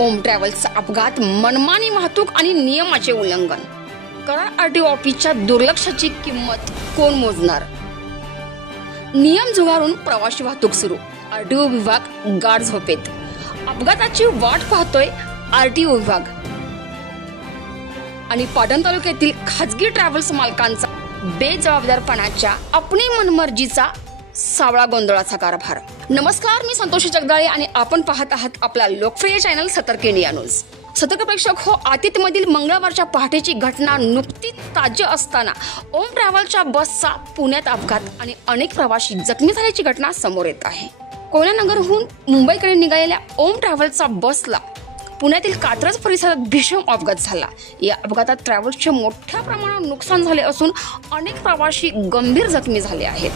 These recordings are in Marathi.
ओम ट्रॅव्हल्सचा अपघात, मनमानी वाहतूक आणि नियमाचे उल्लंघन. कराड आरटीओ ऑफिसच्या दुर्लक्षाची किंमत कोण मोजणार? नियम झुगारून प्रवासी वाहतूक सुरू. आरटीओ विभाग गाढ झोपेत. अपघाताची वाट पाहतोय आरटीओ विभाग. आणि पाटण तालुक्यातील खाजगी ट्रॅव्हल्स मालकांचा बेजबाबदारपणाच्या अपनी मनमर्जीचा सावळा गोंधळाचा कारभार. नमस्कार, मी संतोषी जगदाळे आणि आपण पाहत आहात आपला लोकप्रिय चॅनल सतर्क इंडिया न्यूज. सतर्क प्रेक्षक हो, आदित्यमधील मंगळवारच्या पहाटेची घटना नुकतीच ताजी असताना ओम ट्रॅव्हल्सच्या बसचा पुण्यात अपघात आणि अनेक प्रवासी जखमी झाल्याची घटना समोर येत आहे. कोयनानगरहून मुंबईकडे निघालेल्या ओम ट्रॅव्हल्सच्या बसला पुण्यातील कात्रज परिसरात भीषण अपघात झाला. या अपघातात ट्रॅव्हल्सचे मोठ्या प्रमाणावर नुकसान झाले असून अनेक प्रवासी गंभीर जखमी झाले आहेत.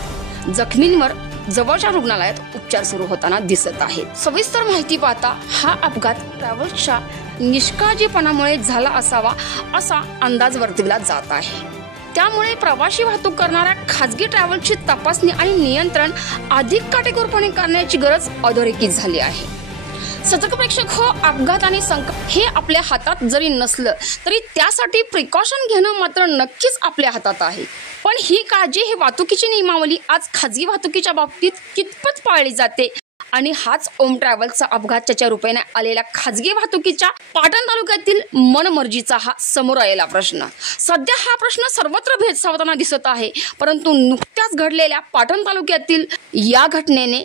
जखमींवर जवळच्या रुग्णालयात उपचार सुरू होताना दिसत आहेत. सविस्तर माहिती पाहता हा अपघात ट्रॅव्हल्सच्या निष्काळजीपणामुळे झाला असावा असा अंदाज वर्तविला जात आहे. त्यामुळे प्रवासी वाहतूक करणाऱ्या खाजगी ट्रॅव्हल्सची तपासणी आणि नियंत्रण अधिक काटेकोरपणे करण्याची गरज अधोरेखित झाली आहे. सतर्क प्रेक्षक हो, अपघात आणि संकट हे आपल्या हातात जरी नसलं तरी त्यासाठी प्रिकॉशन घेणं मात्र नक्कीच आपल्या हातात आहे. पण ही काळजी, ही वाहतुकीची नियमावली आज खाजगी वाहतुकीच्या बाबतीत कितपत पाळली जाते? आणि हाच ओम ट्रॅव्हल्सचा अपघात त्याच्या रूपाने आलेल्या खाजगी वाहतुकीच्या पाटण तालुक्यातील मनमर्जीचा हा समोर आलेला प्रश्न. सध्या हा प्रश्न सर्वत्र भेडसावताना दिसत आहे. परंतु नुकत्याच घडलेल्या पाटण तालुक्यातील या घटनेने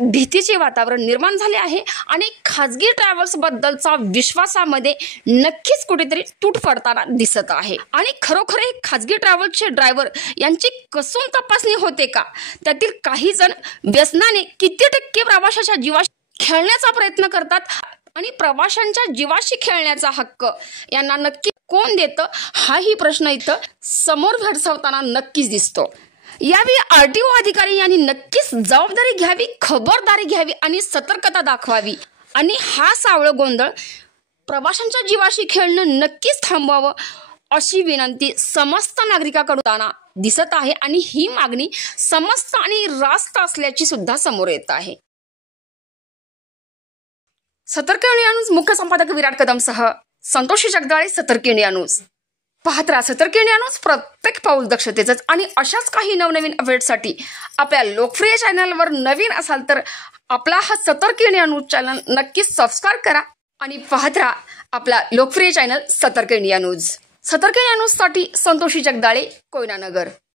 भीतीचे वातावरण निर्माण झाले आहे आणि खाजगी ट्रॅव्हल्स बद्दलचा विश्वासामध्ये नक्कीच कुठेतरी तूट पडताना दिसत आहे. आणि खरोखर हे खाजगी ट्रॅव्हल्सचे ड्रायव्हर यांची कसून तपासणी होते का? त्यातील काही जण व्यसनाने किती टक्के प्रवाशाच्या जीवाशी खेळण्याचा प्रयत्न करतात आणि प्रवाशांच्या जीवाशी खेळण्याचा हक्क यांना नक्की कोण देतं, हाही प्रश्न इथं समोर भेडसावताना नक्कीच दिसतो. यावेळी आरटीओ अधिकारी यांनी नक्कीच जबाबदारी घ्यावी, खबरदारी घ्यावी आणि सतर्कता दाखवावी. आणि हा सावळ गोंधळ, प्रवाशांच्या जीवाशी खेळणं नक्कीच थांबवावं अशी विनंती समस्त नागरिकांकडून दिसत आहे. आणि ही मागणी समस्त आणि रास्त असल्याची सुद्धा समोर येत आहे. सतर्क इंडिया न्यूज मुख्य संपादक विराट कदमसह संतोषी जगदाळे, सतर्क इंडिया न्यूज. पाहत राहा सतर्क इंडिया न्यूज, प्रत्येक पाऊल दक्षतेचंच. आणि अशाच काही नवनवीन अपडेटसाठी आपल्या लोकप्रिय चॅनलवर नवीन असाल तर आपला हा सतर्क इंडिया न्यूज चॅनल नक्कीच सबस्क्राईब करा आणि पाहत राहा आपला लोकप्रिय चॅनल सतर्क इंडिया न्यूज. सतर्क इंडिया न्यूज साठी संतोषी जगदाळे, कोयनानगर.